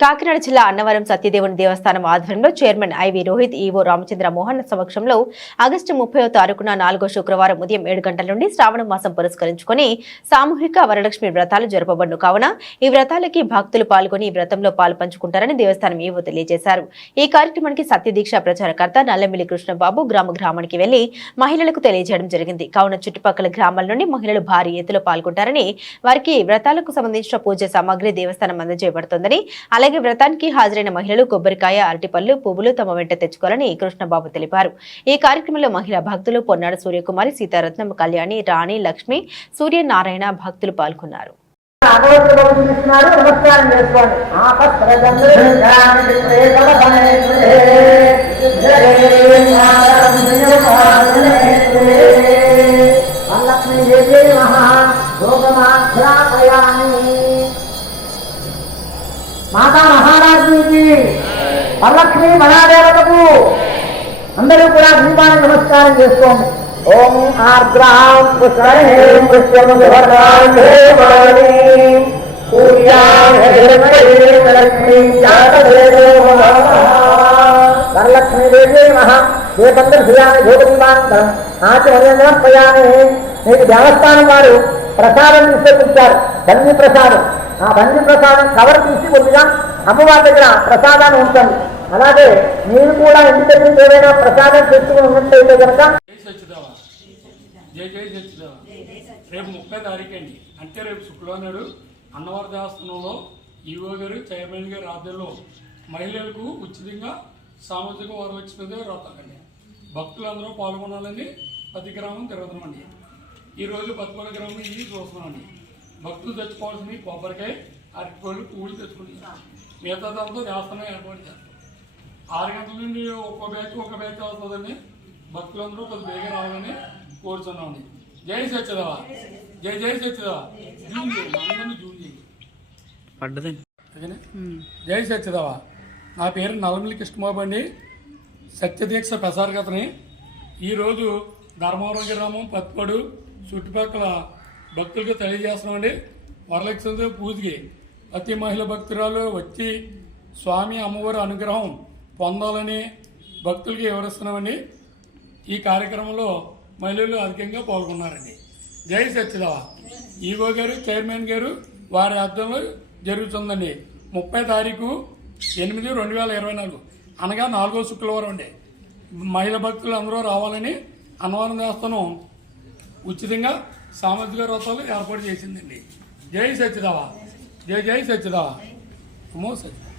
కాకినాడ జిల్లా అన్నవరం సత్యదేవుని దేవస్థానం ఆధ్వర్యంలో chairman IV Rohit EO Ramachandra Mohan సమక్షంలో ఆగస్టు ముప్పై తారీఖున నాలుగో శుక్రవారం ఉదయం ఏడు గంటల నుండి శ్రావణ మాసం పురస్కరించుకొని సామూహిక వరలక్ష్మి వ్రతాలు జరపబడును. కావున ఈ వ్రతాలకి భక్తులు పాల్గొని ఈ వ్రతంలో పాలు పంచుకుంటారని దేవస్థానం ఈవో తెలియజేశారు. ఈ కార్యక్రమానికి సత్యదీక్ష ప్రచారకర్త నల్లమిల్లి కృష్ణబాబు గ్రామ గ్రామానికి వెళ్ళి మహిళలకు తెలియజేయడం జరిగింది. కావున చుట్టుపక్కల గ్రామాల నుండి మహిళలు భారీ ఎత్తులో పాల్గొంటారని వారికి వ్రతాలకు సంబంధించిన పూజ సామాగ్రి దేవస్థానం అందజేయబడుతోందని అలాగే వ్రతానికి హాజరైన మహిళలు కొబ్బరికాయ అరటిపళ్ళు పువ్వులు తమ వెంట తెచ్చుకోవాలని కృష్ణబాబు తెలిపారు. ఈ కార్యక్రమంలో మహిళా భక్తులు పొన్నాడు సూర్యకుమారి సీతారత్నం కళ్యాణి రాణి లక్ష్మి సూర్యనారాయణ భక్తులు పాల్గొన్నారు. మహా మాతా మహారాజ్నికి వరలక్ష్మి మహాదేవతకు అందరూ కూడా దీపాన్ని నమస్కారం చేసుకోండి ఓం ఆర్ద్రాం పుష్కరేం పుష్యమువర్ణాం దేవాని మహా ఏకందరు శ్రీయాన్ని భూపదీపానంతరం ఆచమర్యంగా ప్రయాణి మీకు దేవస్థానం వారు ప్రసాదం నిషేధించారు ధన్య ప్రసాదం. ఆ ధన్య ప్రసాదం కవర్ తీసి కొద్దిగా అమ్మవారి దగ్గర ప్రసాదాన్ని ఉంచండి. అలాగే మీరు కూడా ఇంటి దగ్గర ఏదైనా ప్రసాదం తెచ్చుకుని ఉన్నట్లయితే కనుక జై జై జై రేపు ముప్పై తారీఖు అండి. అంటే రేపు శుక్రవారం అన్నవర దేవస్థానంలో ఈవో గారు చైర్మన్ గారి ఆధ్వర్యంలో మహిళలకు ఉచితంగా సామాజిక వరలక్ష్మి వ్రతాలండి భక్తులందరూ పాల్గొనాలని అతిక్రమం గ్రామం తిరుగుతున్నామండి. ఈరోజు పదకొండు గ్రామం ఇది చూస్తున్నామండి. భక్తులు తెచ్చుకోవాల్సింది కొబ్బరికాయ అరటిపళ్ళు పువ్వులు తెచ్చుకుంటున్నాం మిగతా దాంతో దేవస్థానం ఏర్పాటు చేస్తాం. ఆరు గంటల నుండి ఒక్కో బ్యాచ్ ఒక బ్యాచ్ అవుతుందని భక్తులందరూ కొద్ది బేగ రావాలని కోరుతున్నామండి జై సత్యదేవా జై జై సత్యదేవా జూన్ చేయండి అందరినీ జూన్ చేయండి. పడ్డదండి అదేనా జై సత్యదేవా నా పేరు నల్లమిల్లి కృష్ణబాబు అండి. సత్యదీక్ష ప్రసారకతని ఈరోజు ధర్మవరం గ్రామం పత్పడు చుట్టుపక్కల భక్తులకు తెలియజేస్తున్నామండి. వరలక్ష్మి పూజకి ప్రతి మహిళ భక్తురాలు వచ్చి స్వామి అమ్మవారి అనుగ్రహం పొందాలని భక్తులకి వివరిస్తున్నామండి. ఈ కార్యక్రమంలో మహిళలు అధికంగా పాల్గొన్నారండి. జై సత్యదేవ ఈవో గారు చైర్మన్ గారు వారి అర్థంలో జరుగుతుందండి. ముప్పై తారీఖు ఎనిమిది రెండు వేల ఇరవై నాలుగు. అనగా నాలుగో శుక్రవారం అండి. మహిళా భక్తులు అందరూ రావాలని అన్నవరం చేస్తాను ఉచితంగా సామాజిక వ్రతాలు ఏర్పాటు చేసిందండి. జై సత్యదేవ జై జై సత్యదేవ నమో సత్య